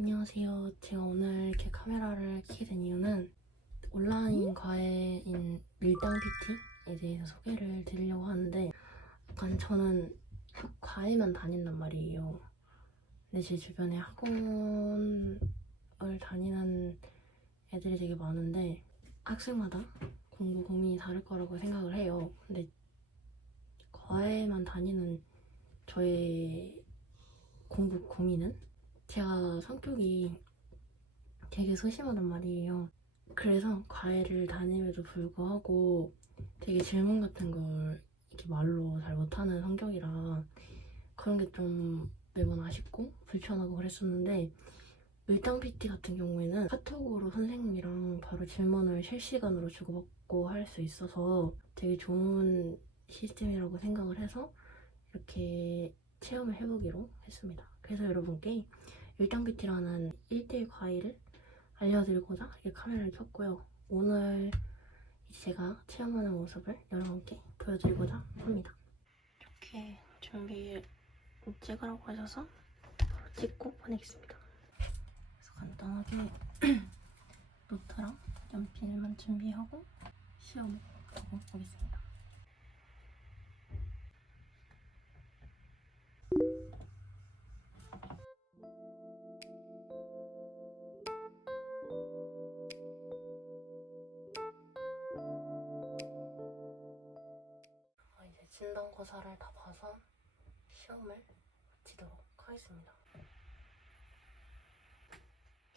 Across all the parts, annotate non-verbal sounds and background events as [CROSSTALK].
안녕하세요. 제가 오늘 이렇게 카메라를 켜게 된 이유는 온라인 과외인 밀당 PT에 대해서 소개를 드리려고 하는데 약간 저는 과외만 다닌단 말이에요. 근데 제 주변에 학원을 다니는 애들이 되게 많은데 학생마다 공부 고민이 다를 거라고 생각을 해요. 근데 과외만 다니는 저의 공부 고민은 제가 성격이 되게 소심하단 말이에요. 그래서 과외를 다님에도 불구하고 되게 질문 같은 걸 이렇게 말로 잘 못하는 성격이라 그런 게 좀 매번 아쉽고 불편하고 그랬었는데 밀당 PT 같은 경우에는 카톡으로 선생님이랑 바로 질문을 실시간으로 주고받고 할 수 있어서 되게 좋은 시스템이라고 생각을 해서 이렇게 체험을 해보기로 했습니다. 그래서 여러분께 밀당 PT라는 1대1 과외를 알려드리고자 이렇게 카메라를 켰고요. 오늘 제가 체험하는 모습을 여러분께 보여드리고자 합니다. 이렇게 준비 찍으라고 하셔서 바로 찍고 보내겠습니다. 그래서 간단하게 [CLEARS THROAT] 노트랑 연필만 준비하고 시험 보고 오겠습니다. 진단고사를 다 봐서 시험을 마치도록 하겠습니다.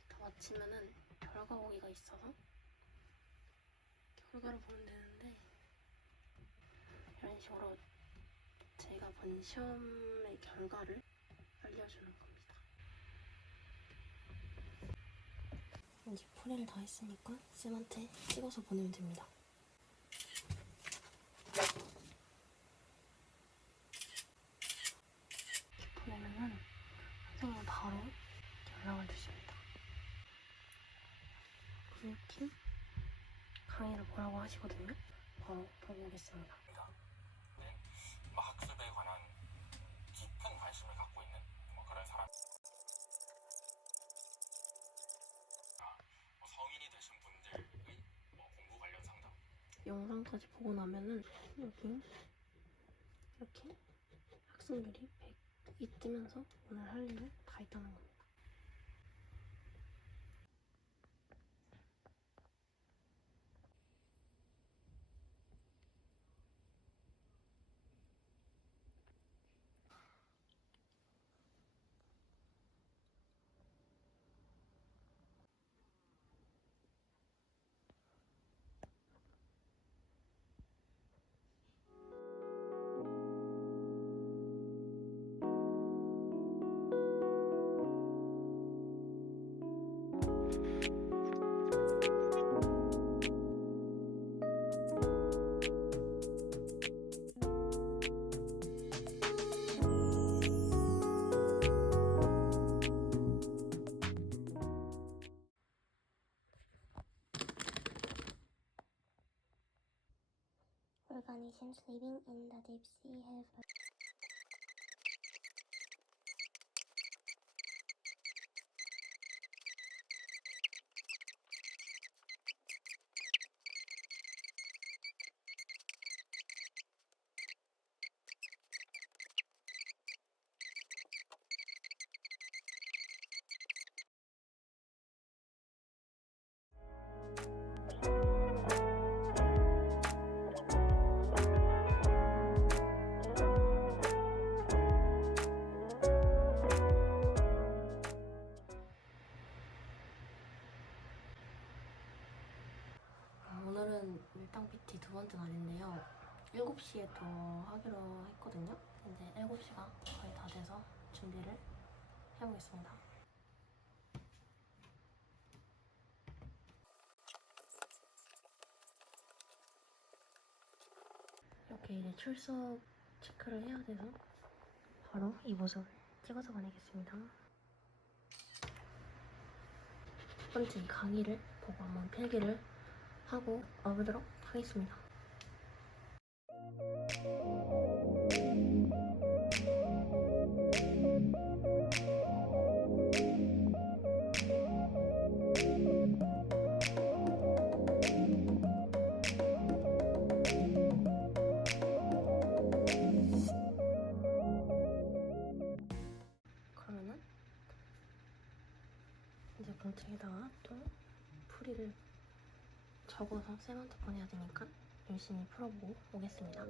다 마치면은 결과 보기가 있어서 결과를 보면 되는데 이런 식으로 제가 본 시험의 결과를 알려주는 겁니다. 이제 풀이를 다 했으니까 쌤한테 찍어서 보내면 됩니다. 보내면은 선생님은 바로 연락을 주십니다. 그팀 강의를 보라고 하시거든요. 바로 보고 오겠습니다. 네, 뭐 학습에 관한 깊은 관심을 갖고 있는 뭐 그런 사람. 아, 뭐 성인이 되신 분들의 뭐 공부 관련 상담. 영상까지 보고 나면은 여기 이렇게 학습률이 100이 뜨면서 오늘 할 일을 다 했다는 겁니다. Organizations living in the deep sea have 밀당 PT 두 번째 날인데요. 7시에 또 하기로 했거든요. 이제 7시가 거의 다 돼서 준비를 해보겠습니다. 이렇게 이제 출석 체크를 해야 돼서 바로 이 모습을 찍어서 보내겠습니다. 첫 번째 강의를 보고 한번 필기를 하고 와보도록 하겠습니다. 그러면은 이제 봉투에다가 또 풀이를 적어서 쌤한테 보내야 되니까 열심히 풀어보고 오겠습니다.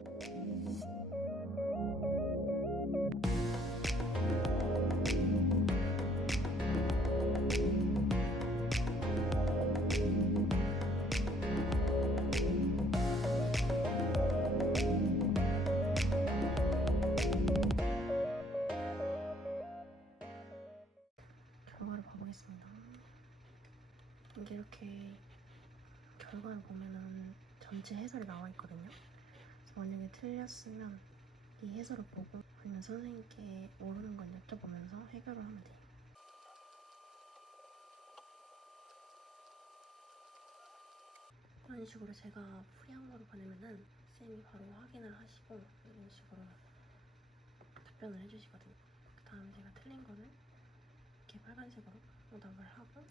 전체 해설이 나와 있거든요. 그래서 만약에 틀렸으면 이 해설을 보고 아니면 선생님께 모르는 건 여쭤보면서 해결을 하면 돼요. 이런 식으로 제가 프리한거를 보내면은 쌤이 바로 확인을 하시고 이런 식으로 답변을 해주시거든요. 그 다음에 제가 틀린 거는 이렇게 빨간색으로 오답을 하고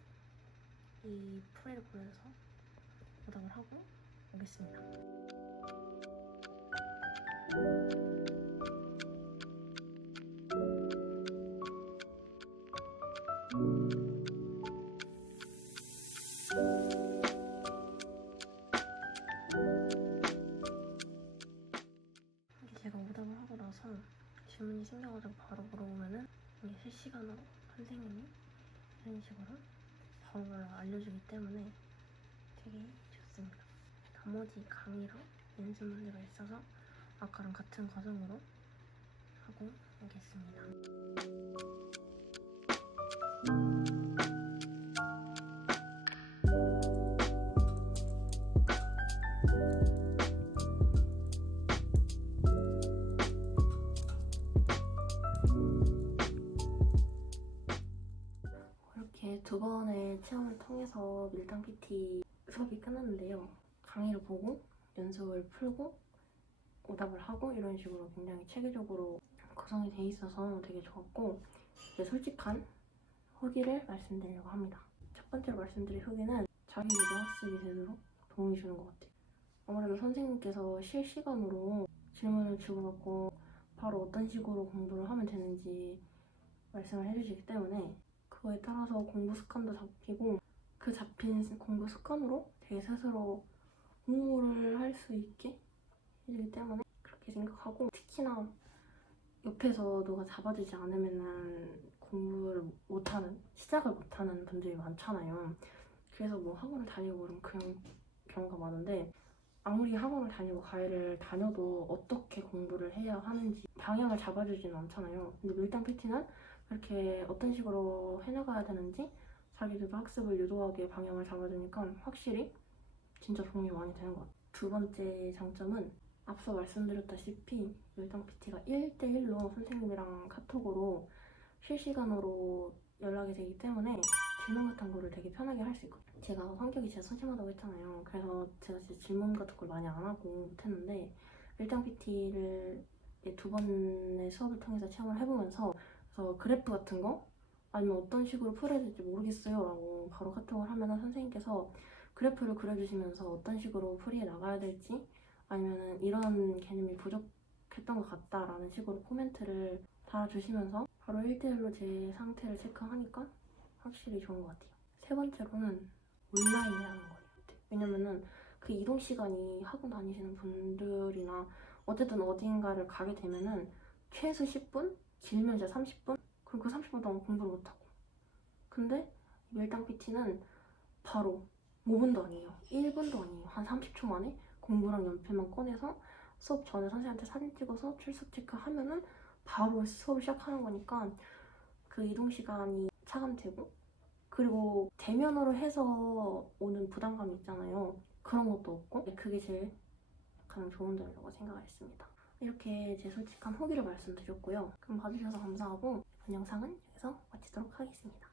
이 프레를 보면서 오답을 하고 오겠습니다. 제가 오답을 하고 나서 질문이 생겨가지고 바로 물어보면은 이게 실시간으로 선생님이 이런 식으로 바로 알려주기 때문에 되게. 나머지 강의로 연습 문제가 있어서 아까랑 같은 과정으로 하고 오겠습니다. 두 번의 체험을 통해서 밀당 PT 수업이 끝났는데요. 강의를 보고 연습을 풀고 오답을 하고 이런 식으로 굉장히 체계적으로 구성이 돼 있어서 되게 좋았고 이제 솔직한 후기를 말씀드리려고 합니다. 첫 번째로 말씀드릴 후기는 자기주도 학습이 되도록 도움이 주는 것 같아요. 아무래도 선생님께서 실시간으로 질문을 주고받고 바로 어떤 식으로 공부를 하면 되는지 말씀을 해주시기 때문에 그거에 따라서 공부 습관도 잡히고 그 잡힌 공부 습관으로 되게 스스로 공부를 할 수 있게 해주기 때문에 그렇게 생각하고 특히나 옆에서 누가 잡아주지 않으면은 공부를 못하는 시작을 못하는 분들이 많잖아요. 그래서 뭐 학원을 다니고 그런 그런 경우가 많은데 아무리 학원을 다니고 과외를 다녀도 어떻게 공부를 해야 하는지 방향을 잡아주지는 않잖아요. 근데 밀당 PT는 이렇게 어떤 식으로 해나가야 되는지 자기들도 학습을 유도하게 방향을 잡아주니까 확실히 진짜 도움이 많이 되는 것 같아요. 두 번째 장점은 앞서 말씀드렸다시피 밀당 PT가 1대1로 선생님이랑 카톡으로 실시간으로 연락이 되기 때문에 질문 같은 거를 되게 편하게 할 수 있거든요. 제가 성격이 진짜 소심하다고 했잖아요. 그래서 제가 진짜 질문 같은 걸 많이 안 하고 못했는데 밀당 PT를 두 번의 수업을 통해서 체험을 해보면서 그래서 그래프 같은 거 아니면 어떤 식으로 풀어야 될지 모르겠어요 라고 바로 카톡을 하면 선생님께서 그래프를 그려주시면서 어떤 식으로 풀이해 나가야 될지 아니면 이런 개념이 부족했던 것 같다라는 식으로 코멘트를 달아주시면서 바로 1대1로 제 상태를 체크하니까 확실히 좋은 것 같아요. 세 번째로는 온라인이라는 거예요. 왜냐면은 그 이동 시간이 학원 다니시는 분들이나 어쨌든 어딘가를 가게 되면은 최소 10분? 길면 이제 30분? 그럼 그 30분 동안 공부를 못하고. 근데 밀당 PT는 바로 5분도 아니에요. 1분도 아니에요. 한 30초 만에 공부랑 연필만 꺼내서 수업 전에 선생님한테 사진 찍어서 출석 체크하면은 바로 수업을 시작하는 거니까 그 이동 시간이 차감되고 그리고 대면으로 해서 오는 부담감이 있잖아요. 그런 것도 없고 그게 제일 가장 좋은 점이라고 생각을 했습니다. 이렇게 제 솔직한 후기를 말씀드렸고요. 그럼 봐주셔서 감사하고 이번 영상은 여기서 마치도록 하겠습니다.